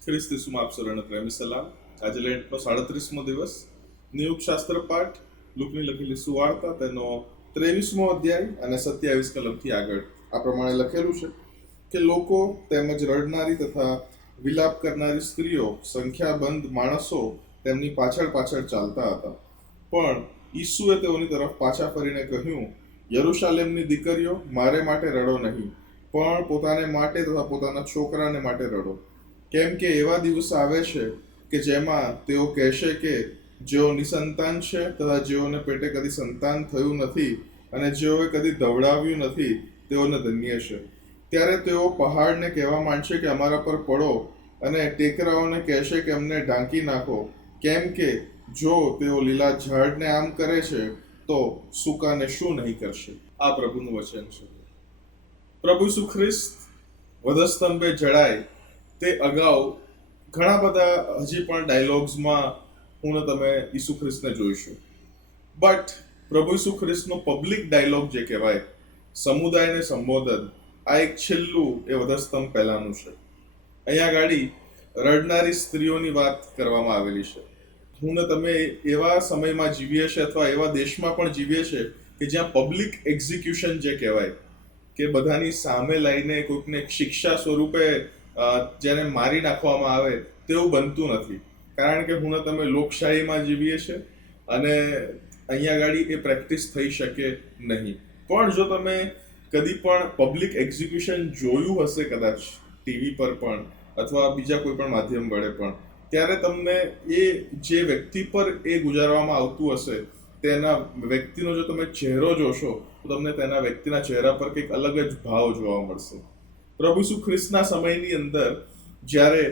ખ્રિસ્ત ઈસુમાં આપ સર્વને પ્રેમી સલામ. આજે લેન્ટનો 37મો દિવસ. નિયુક્ત શાસ્ત્ર પાઠ લુકની લખેલી સુવાર્તા તેનો 23મો અધ્યાય અને 27 કલમથી આગળ આ પ્રમાણે લખેલું છે કે લોકો તેમજ રડનારી તથા વિલાપ કરનારી સ્ત્રીઓ, સંખ્યાબંધ માણસો તેમની પાછળ પાછળ ચાલતા હતા. પણ ઈસુએ તેઓની તરફ પાછા ફરીને કહ્યું, યરૂશાલેમની દીકરીઓ, મારે માટે રડો નહીં, પણ પોતાને માટે તથા પોતાના છોકરાને માટે રડો. કેમ કે એવા દિવસ આવે છે કે જેમાં તેઓ કહેશે કે જેઓ નિસંતાન છે તથા જેઓને પેટે કદી સંતાન થયું નથી અને જેઓએ કદી ધવડાવ્યું નથી તેઓને ધન્ય છે. ત્યારે તેઓ પહાડને કહેવા માંડશે કે અમારા પર પડો, અને ટેકરાઓને કહેશે કે અમને ઢાંકી નાખો. કેમ કે જો તેઓ લીલા ઝાડને આમ કરે છે તો સૂકાને શું નહીં કરશે. આ પ્રભુનું વચન છે. પ્રભુ ઈસુ ખ્રિસ્ત વધસ્તંભે જડાય તે અગાઉ ઘણા બધા હજી પણ ડાયલોગ્સમાં હું ને તમે ઈસુ ખ્રિસ્તને જોઈશું. બટ પ્રભુ ઈસુ ખ્રિસ્તનો પબ્લિક ડાયલોગ જે કહેવાય, સમુદાયને સંબોધન, આ એક છેલ્લું એ વધસ્તંભ પહેલાનું છે. અહીંયા ગાડી રડનારી સ્ત્રીઓની વાત કરવામાં આવેલી છે. હું ને તમે એવા સમયમાં જીવીએ છીએ અથવા એવા દેશમાં પણ જીવીએ છીએ કે જ્યાં પબ્લિક એક્ઝિક્યુશન જે કહેવાય, કે બધાની સામે લઈને કોઈકને શિક્ષા સ્વરૂપે જેને મારી નાખવામાં આવે તેવું બનતું નથી. કારણ કે હું તમે લોકશાહીમાં જીવીએ છીએ અને અહીંયા ગાડી એ પ્રેક્ટિસ થઈ શકે નહીં. પણ જો તમે કદી પણ પબ્લિક એક્ઝિક્યુશન જોયું હશે, કદાચ ટીવી પર પણ અથવા બીજા કોઈ પણ માધ્યમ વડે પણ, ત્યારે તમને એ જે વ્યક્તિ પર એ ગુજારવામાં આવતું હશે તેના વ્યક્તિનો જો તમે ચહેરો જોશો તો તમને તેના વ્યક્તિના ચહેરા પર કંઈક અલગ જ ભાવ જોવા મળશે. પ્રભુ ઈસુ ખ્રિસ્તના સમયની અંદર જ્યારે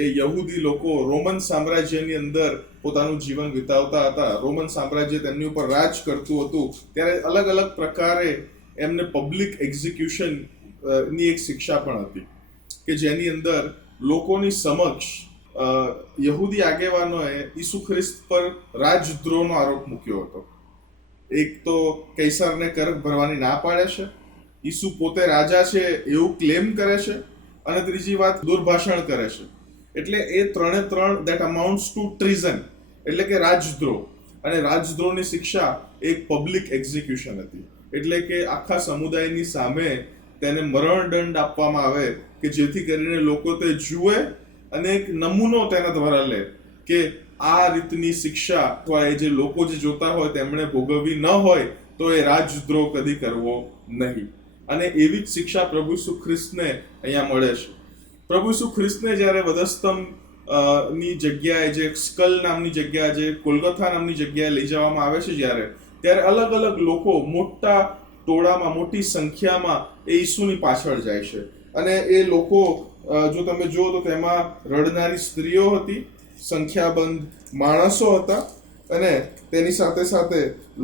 એ યહૂદી લોકો રોમન સામ્રાજ્યની અંદર પોતાનું જીવન વિતાવતા હતા, રોમન સામ્રાજ્ય તેમની ઉપર રાજ કરતું હતું, ત્યારે અલગ અલગ પ્રકારે એમને પબ્લિક એક્ઝિક્યુશન ની એક શિક્ષા પણ હતી કે જેની અંદર લોકોની સમક્ષ યહૂદી આગેવાનોએ ઈસુ ખ્રિસ્ત પર રાજદ્રોહનો આરોપ મૂક્યો હતો. એક તો કૈસરને કર ભરવાની ના પાડે છે, ઈસુ પોતે રાજા છે એવું ક્લેમ કરે છે, અને ત્રીજી વાત દુર્ભાષણ કરે છે. એટલે એ ત્રણે ત્રણ દેટ અમાઉન્ટ્સ ટુ ટ્રીઝન, એટલે કે રાજદ્રોહ. અને રાજદ્રોહની શિક્ષા એક પબ્લિક એક્ઝિક્યુશન હતી. એટલે કે આખા સમુદાયની સામે તેને મરણદંડ આપવામાં આવે કે જેથી કરીને લોકો તે જુએ અને એક નમૂનો તેના દ્વારા લે કે આ રીતની શિક્ષા અથવા એ જે લોકો જે જોતા હોય તેમણે ભોગવવી ન હોય તો એ રાજદ્રોહ કદી કરવો નહીં. અને એવી જ શિક્ષા પ્રભુ ઈસુ ખ્રિસ્તને અહીંયા મળે છે. પ્રભુ ઈસુ ખ્રિસ્તને જ્યારે વધસ્તંભ ની જગ્યાએ, જે સ્કલ નામની જગ્યા, જે કોલગથા નામની જગ્યાએ લઈ જવામાં આવે છે ત્યારે અલગ અલગ લોકો મોટા ટોળામાં, મોટી સંખ્યામાં એ ઈસુની પાછળ જાય છે. અને એ લોકો જો તમે જુઓ તો તેમાં રડનારી સ્ત્રીઓ હતી, સંખ્યાબંધ માણસો હતા, અને તેની સાથે સાથે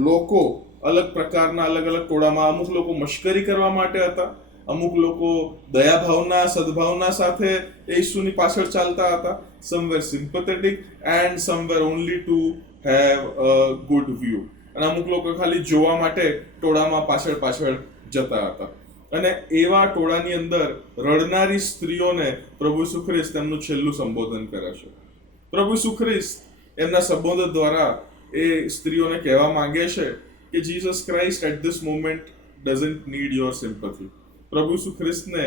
લોકો અલગ પ્રકારના અલગ અલગ ટોળામાં, અમુક લોકો મશ્કરી કરવા માટે હતા, અમુક લોકો દયાભાવના, સદભાવના સાથે ઈસુની પાછળ ચાલતા હતા. Somewhere sympathetic and somewhere only to have a good view. અને અમુક લોકો ખાલી જોવા માટે ટોળામાં પાછળ પાછળ જતા હતા. અને એવા ટોળાની અંદર રડનારી સ્ત્રીઓને પ્રભુ ઈસુ ખ્રિસ્ત તેમનું છેલ્લું સંબોધન કરે છે. પ્રભુ ઈસુ ખ્રિસ્ત એમના સંબોધન દ્વારા એ સ્ત્રીઓને કહેવા માંગે છે કે Jesus Christ at this moment doesn't need your sympathy. પ્રભુ ઈસુ ખ્રિસ્તને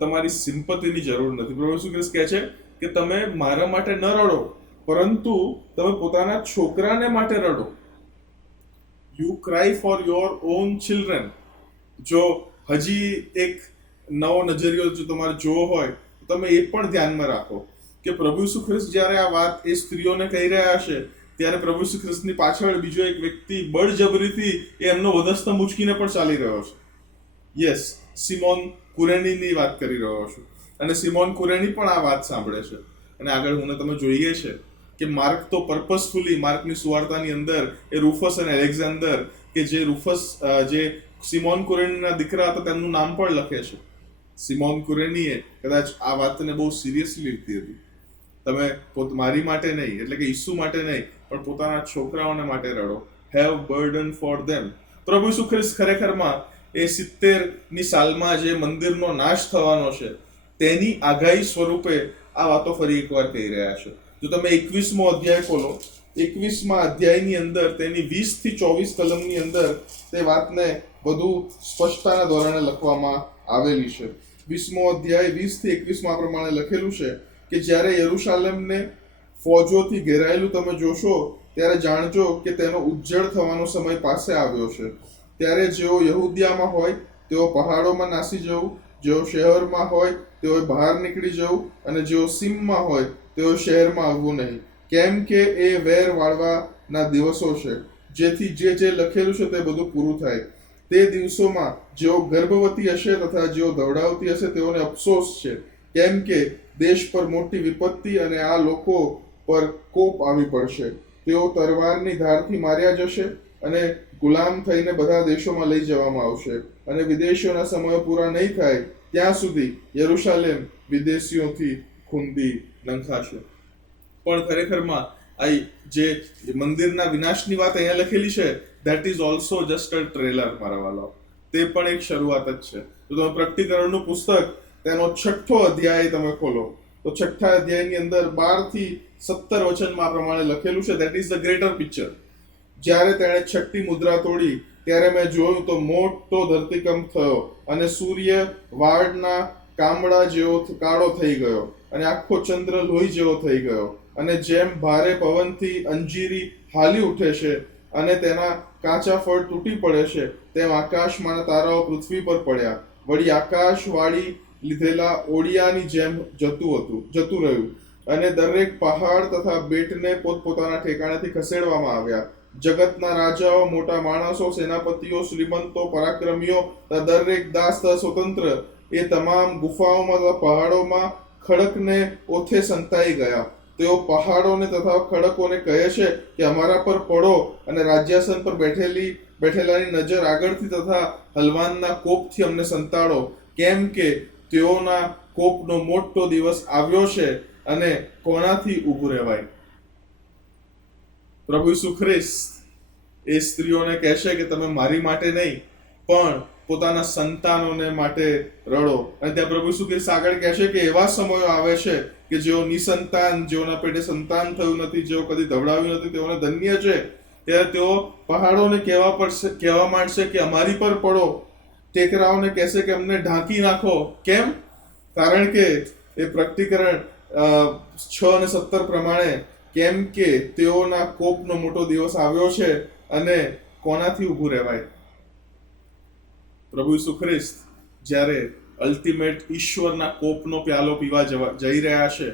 તમારી સિમ્પથીની જરૂર નથી. પ્રભુ ઈસુ ખ્રિસ્ત કહે છે કે તમે મારા માટે ન રડો, પરંતુ તમે પોતાના છોકરાને માટે રડો. You cry for your own children. જો હજી એક નવો નજરિયો જો તમારે જોવો હોય તો તમે એ પણ ધ્યાનમાં રાખો કે પ્રભુ ઈસુ ખ્રિસ્ત જ્યારે આ વાત એ સ્ત્રીઓને કહી રહ્યા છે ત્યારે પ્રભુ ઈસુ ખ્રિસ્તની પાછળ બીજો એક વ્યક્તિ બળજબરીથી એમનો વધસ્તંભ ઉચકીને પણ ચાલી રહ્યો છે. યસ, સિમોન કુરેનીની વાત કરી રહ્યો છું. અને સિમોન કુરેની પણ આ વાત સાંભળે છે. અને આગળ હું તમે જોઈએ છે કે માર્ક તો પર્પસફુલી, માર્કની સુવાર્તાની અંદર એ રૂફસ અને એલેક્ઝાન્ડર, કે જે રૂફસ જે સિમોન કુરેનીના દીકરા હતા તેમનું નામ પણ લખે છે. સિમોન કુરેનીએ કદાચ આ વાતને બહુ સિરિયસલી લીધી હતી. તમે મારી માટે નહીં, એટલે કે ઈસુ માટે નહીં, પણ પોતાના છોકરાઓને માટે રડો. Have burden for them. પ્રભુ ઈસુ ખ્રિસ્ત ખરેખરમાં એ 70ની સાલમાં જે મંદિરનો નાશ થવાનો છે તેની આગાહી સ્વરૂપે આ વાતો ફરી એકવાર કહી રહ્યા છે. જો તમે 21મો અધ્યાય ખોલો, 21મા અધ્યાયની અંદર તેની 20 થી 24 કલમની અંદર તે વાતને વધુ સ્પષ્ટતાના ધોરણે લખવામાં આવેલી છે. 20મો અધ્યાય 20 થી 21 આ પ્રમાણે લખેલું છે કે જ્યારે યરૂશાલેમને ફોજોથી ઘેરાયેલું તમે જોશો ત્યારે જાણજો કે તેનો ઉજ્જડ થવાનો સમય પાસે આવ્યો છે. ત્યારે જેઓ યહૂદિયામાં હોય તેઓ પહાડોમાં નાસી જવું, જેઓ શહેરમાં હોય તેઓ બહાર નીકળી જવું, અને જેઓ સીમમાં હોય તેઓ શહેરમાં આવવું નહીં, કેમ કે એ વેર વાળવાના દિવસો છે, જેથી જે લખેલું છે તે બધું પૂરું થાય. તે દિવસોમાં જેઓ ગર્ભવતી હશે તથા જેઓ દવડાવતી હશે તેઓને અફસોસ છે, કેમ કે દેશ પર મોટી વિપત્તિ અને આ લોકો પર કોપ આવી પડશે. તેઓ તરવારની ધારથી માર્યા જશે અને ગુલામ થઈને બધા દેશોમાં લઈ જવામાં આવશે, અને વિદેશીઓના સમયો પૂરા નહીં થાય ત્યાં સુધી યરૂશાલેમ વિદેશીઓથી ખૂંદી નંખાશે. પણ ખરેખરમાં આ જે મંદિરના વિનાશની વાત અહીંયા લખેલી છે, that is also just a trailer મારા વાલાઓ. તે પણ એક શરૂઆત જ છે. તો તમે પ્રકટીકરણનું પુસ્તક તેનો 6થો અધ્યાય તમે ખોલો તો 6થા અધ્યાયની અંદર 12 થી 17 વચનમાં આ પ્રમાણે લખેલું છે, that is the greater picture. જ્યારે તેણે 6ઠી મુદ્રા તોડી ત્યારે મેં જોયું તો મોટો ધરતીકંપ થયો, અને સૂર્ય વાળના કામડા જેવો કાળો થઈ ગયો, અને આખો ચંદ્ર લોહી જેવો થઈ ગયો, અને જેમ ભારે પવનથી અંજીરી હાલી ઉઠે છે અને તેના કાચા ફળ તૂટી પડે છે, તેમ આકાશમાંના તારાઓ પૃથ્વી પર પડ્યા. વળી આકાશ વાળી લીધેલા ઓડિયાની જેમ જતું રહ્યું, અને દરેક પહાડ તથા બેટને પોતપોતાના ઠેકાણેથી ખસેડવામાં આવ્યા. જગતના રાજાઓ, મોટા માણસો, સેનાપતિઓ, શ્રીમંતો, પરાક્રમીઓ, દરેક દાસ સ્વતંત્ર એ તમામ ગુફાઓમાં તથા પહાડોમાં ખડકને ઓથે સંતાઈ ગયા. તેઓ પહાડોને તથા ખડકોને કહે છે કે અમારા પર પડો, અને રાજ્યાસન પર બેઠેલાની નજર આગળથી તથા હલવાનના કોપથી અમને સંતાડો, કેમ કે તેઓના કોપનો મોટો દિવસ આવ્યો છે, અને કોનાથી ઊભું રહેવાય. પ્રભુ ઈસુ ખ્રિસ્ત એ સ્ત્રીઓને કહેશે કે તમે મારી માટે નહીં પણ પોતાના સંતાનોને માટે રડો. અને ત્યાં પ્રભુ ઈસુ ખ્રિસ્ત આગળ કહેશે કે એવા સમયો આવે છે કે જેઓ નિસંતાન, જેઓના પેટે સંતાન થયું નથી, જેઓ કદી ધવડાવ્યું નથી, તેઓને ધન્ય છે. ત્યારે તેઓ પહાડોને કહેવા માંડશે કે અમારી પર પડો, ટેકરાઓને કહેશે કે અમને ઢાંકી નાખો. કેમ? કારણ કે એ પ્રકટીકરણ 6 અને 17 પ્રમાણે, કેમ કે તેઓના કોપનો મોટો દિવસ આવ્યો છે, અને કોનાથી ઊભું રહેવાય. પ્રભુ ઈસુ ખ્રિસ્ત જ્યારે અલ્ટિમેટ ઈશ્વરના કોપનો પ્યાલો પીવા જઈ રહ્યા છે,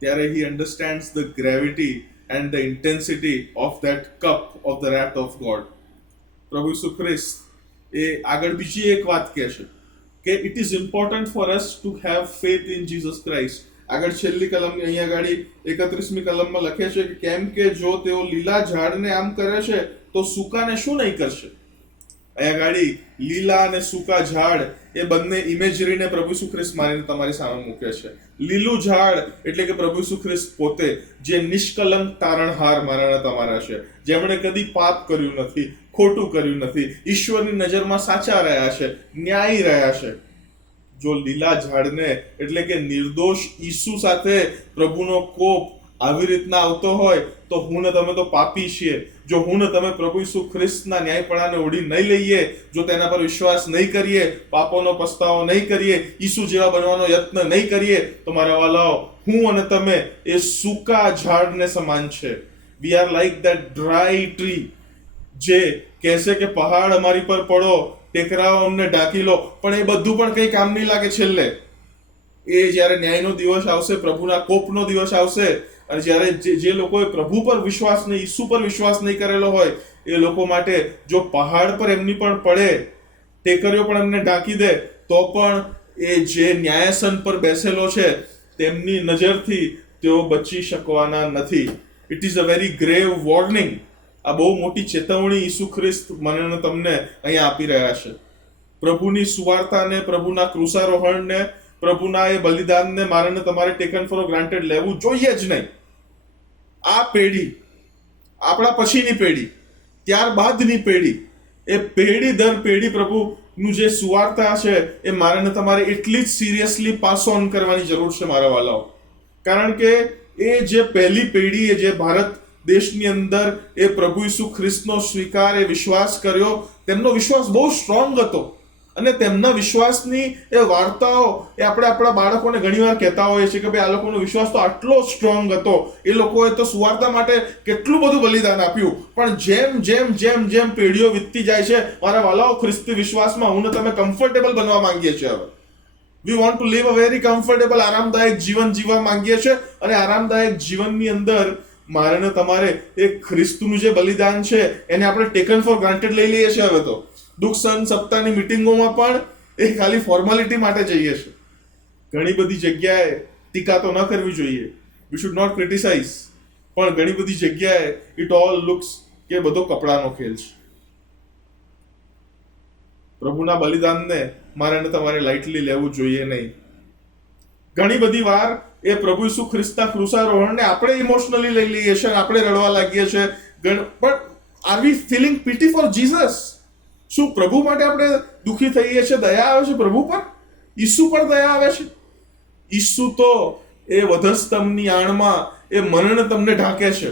ત્યારે he understands the gravity and the intensity of that cup of the wrath of God. પ્રભુ ઈસુ ખ્રિસ્ત એ આગળ બીજી એક વાત કહે છે કે it is important for us to have faith in Jesus Christ. આગળ છેલ્લી કલમની અહીંયા ગાડી 31મી કલમમાં લખે છે કે કેમ કે જો તેઓ લીલા ઝાડને આમ કરે છે તો સૂકાને શું નહીં કરશે. અહીંયા ગાડી લીલા અને સૂકા ઝાડ એ બંને ઇમેજરીને પ્રભુ ઈસુ ખ્રિસ્ત મારીને તમારી સામે મૂકે છે. લીલું ઝાડ એટલે કે પ્રભુ ઈસુ ખ્રિસ્ત પોતે, જે નિષ્કલંક તારણહાર મારાના તમારા છે, જેમણે કદી પાપ કર્યું નથી, ખોટું કર્યું નથી, ઈશ્વરની નજરમાં સાચા રહ્યા છે, ન્યાયી રહ્યા છે. જો લીલા ઝાડને એટલે કે નિર્દોષ ઈસુ સાથે પ્રભુનો કોપ આવી રીતના આવતો હોય તો હું ને તમે તો પાપી છીએ. જો હું ને તમે પ્રભુ ઈસુ ખ્રિસ્તના ન્યાયપણાને ઓઢી નહીં લઈએ, જો તેના પર વિશ્વાસ નહીં કરીએ, પાપોનો પસ્તાવો નહીં કરીએ, ઈસુ જેવા બનવાનો યત્ન નહીં કરીએ, તો મારા વાલાઓ, હું અને તમે એ સૂકા ઝાડને સમાન છે. We are like that dry tree જે કહેશે કે પહાડ અમારી પર પડો, ટેકરાઓ અમને ઢાંકી લો, પણ એ બધું પણ કંઈ કામ નહીં લાગે. છેલ્લે એ જ્યારે ન્યાયનો દિવસ આવશે, પ્રભુના કોપનો દિવસ આવશે, અને જ્યારે જે લોકોએ પ્રભુ પર વિશ્વાસ નહીં, ઈસુ પર વિશ્વાસ નહીં કરેલો હોય, એ લોકો માટે જો પહાડ પર એમની પણ પડે, ટેકરીઓ પણ એમને ઢાંકી દે, તો પણ એ જે ન્યાયાસન પર બેસેલો છે તેમની નજરથી તેઓ બચી શકવાના નથી. It is a very grave warning. આ બહુ મોટી ચેતવણી ઈસુ ખ્રિસ્ત મને તમને અહીંયા આપી રહ્યા છે. પ્રભુની સુવાર્તાને, પ્રભુના ક્રુસારોહણને, પ્રભુના એ બલિદાનને મારે તમારે ટેકન ફોર ગ્રાન્ટેડ લેવું જોઈએ જ નહીં. આ પેઢી, આપણા પછીની પેઢી, ત્યારબાદની પેઢી, એ પેઢી દર પેઢી પ્રભુનું જે સુવાર્તા છે એ મારે તમારે એટલી જ સિરિયસલી પાસ ઓન કરવાની જરૂર છે મારા વાલાઓ. કારણ કે એ જે પહેલી પેઢી એ જે ભારત દેશની અંદર એ પ્રભુ ઈસુ ખ્રિસ્તનો સ્વીકાર એ વિશ્વાસ કર્યો, તેમનો વિશ્વાસ બહુ સ્ટ્રોંગ હતો અને તેમના વિશ્વાસની એ વાર્તાઓ એ આપણે આપણા બાળકોને ઘણીવાર કહેતા હોઈએ છીએ કે ભાઈ આ લોકોનો વિશ્વાસ તો આટલો સ્ટ્રોંગ હતો, એ લોકોએ તો સુવાર્તા માટે કેટલું બધું બલિદાન આપ્યું. પણ જેમ જેમ જેમ જેમ પેઢીઓ વીતતી જાય છે, મારા વાલાઓ, ખ્રિસ્તી વિશ્વાસમાં હું ને તમે કમ્ફર્ટેબલ બનવા માંગીએ છીએ. હવે we want to live a very comfortable, આરામદાયક જીવન જીવવા માંગીએ છીએ. અને આરામદાયક જીવનની અંદર મારે ને તમારે એ ખ્રિસ્તનું જે બલિદાન છે એને આપણે ટેકન ફોર ગ્રાન્ટેડ લઈ લઈએ છીએ. હવે તો દુઃખ સહન સપ્તાહની મિટિંગોમાં પણ એ ખાલી ફોર્માલિટી માટે જઈએ છે. ઘણી બધી જગ્યાએ ટીકા તો ન કરવી જોઈએ, વી શુડ નોટ ક્રિટિસાઇઝ, પણ ઘણી બધી જગ્યાએ ઇટ ઓલ લુક્સ કે બધો કપડાનો ખેલ છે. પ્રભુના બલિદાનને મારે ને તમારે લાઇટલી લેવું જોઈએ નહીં. ઘણી બધી વાર એ પ્રભુ ઈસુ ખ્રિસ્તના ક્રુસારોહણને આપણે ઇમોશનલી લઈ લઈએ છીએ, આપણે રડવા લાગીએ છીએ. પણ આર વી ફીલિંગ પીટી ફોર જીસસ? શું પ્રભુ માટે આપણે દુઃખી થઈએ છીએ? દયા આવે છે પ્રભુ પર? ઈસુ પર દયા આવે છે? ઈસુ તો એ વધસ્તંભની આણમાં એ મને ને તમને ઢાંકે છે.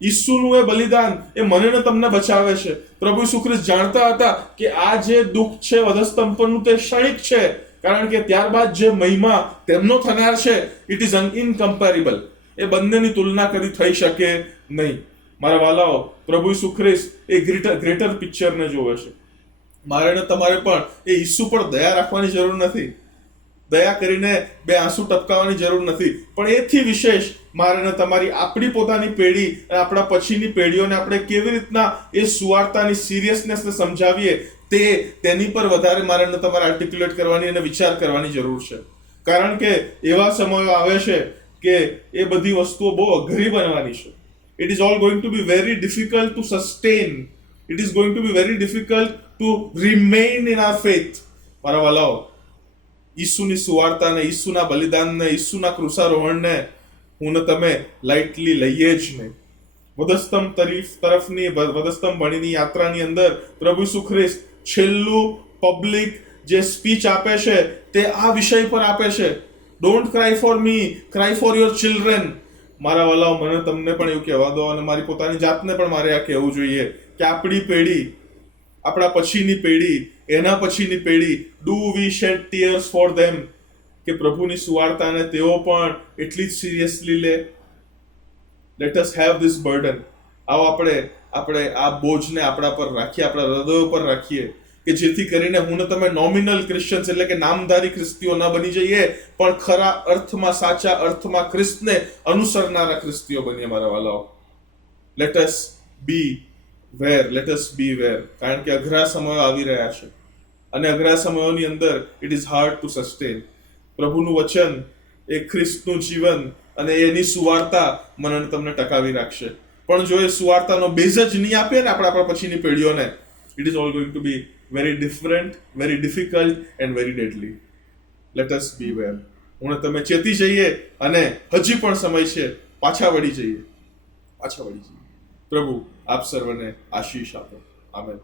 ઈસુનું એ બલિદાન એ મને ને તમને બચાવે છે. પ્રભુ ઈસુ ખ્રિસ્ત જાણતા હતા કે આ જે દુઃખ છે વધસ્તંભ પરનું તે ક્ષણિક છે, કારણ કે ત્યારબાદ જે મહિમા તેમનો થનાર છે ઇટ ઇઝ ઇનકમ્પેરેબલ. એ બંનેની તુલના કરી થઈ શકે નહીં. મારા વાલાઓ, પ્રભુ ઈસુ ખ્રિસ્ત એ ગ્રેટર પિક્ચરને જોવે છે. મારે ને તમારે પણ એ ઈસુ પર દયા રાખવાની જરૂર નથી, દયા કરીને બે આંસુ ટપકાવવાની જરૂર નથી. પણ એથી વિશેષ મારે ને તમારી આપણી પોતાની પેઢી અને આપણા પછીની પેઢીઓને આપણે કેવી રીતના એ સુવાર્તાની સિરિયસનેસને સમજાવીએ તેની પર વધારે મારે ને તમારે આર્ટિક્યુલેટ કરવાની અને વિચાર કરવાની જરૂર છે. કારણ કે એવા સમયો આવે છે કે એ બધી વસ્તુઓ બહુ અઘરી બનવાની છે. It is all going to be very difficult to sustain. It is going to be very difficult to remain in our faith. મારા વાલાઓ, ઈસુની સુવાર્તાને, ઈસુના બલિદાનને, ઈસુના ક્રુસારોહણને હું ને તમે લાઇટલી લઈએ જ નહીં. વધસ્તંભ તરફની વધસ્તંભ ભણીની યાત્રાની અંદર પ્રભુ ઈસુ ખ્રિસ્ત છેલ્લું પબ્લિક જે સ્પીચ આપે છે તે આ વિષય પર આપે છે. Don't cry for me, cry for your children. મારા વાલાઓ, મને તમને પણ એવું કહેવા દો અને મારી પોતાની જાતને પણ મારે આ કહેવું જોઈએ કે આપણી પેઢી, આપણા પછીની પેઢી, એના પછીની પેઢી, do we shed tears for them, કે પ્રભુની સુવાર્તાને તેઓ પણ એટલી જ સિરિયસલી લે. Let us have this burden. આવો આપણે આ બોજને આપણા પર રાખીએ, આપણા હૃદયો પર રાખીએ, કે જેથી કરીને હું ને તમે નોમિનલ ક્રિશ્ચિયન્સ એટલે કે નામધારી ખ્રિસ્તીઓ ન બની જઈએ, પણ ખરા અર્થમાં, સાચા અર્થમાં ખ્રિસ્તને અનુસરનારા ખ્રિસ્તીઓ બનીએ. મારા વાલાઓ, લેટ અસ બી વેર, કારણ કે અઘરા સમયો આવી રહ્યા છે અને અઘરા સમયોની અંદર it is hard to sustain. પ્રભુનું વચન, એ ખ્રિસ્તનું જીવન અને એની સુવાર્તા મને તમને ટકાવી રાખશે. પણ જો એ સુવાર્તાનો બેઝ જ નહીં આપીએ ને આપણા પછીની પેઢીઓને, it is all going to be very different, very difficult and very deadly. Let us beware. હું તમે ચેતી જઈએ અને હજી પણ સમય છે, પાછા વળી જઈએ. પ્રભુ આપ સર્વને આશીષ આપે. આમેન.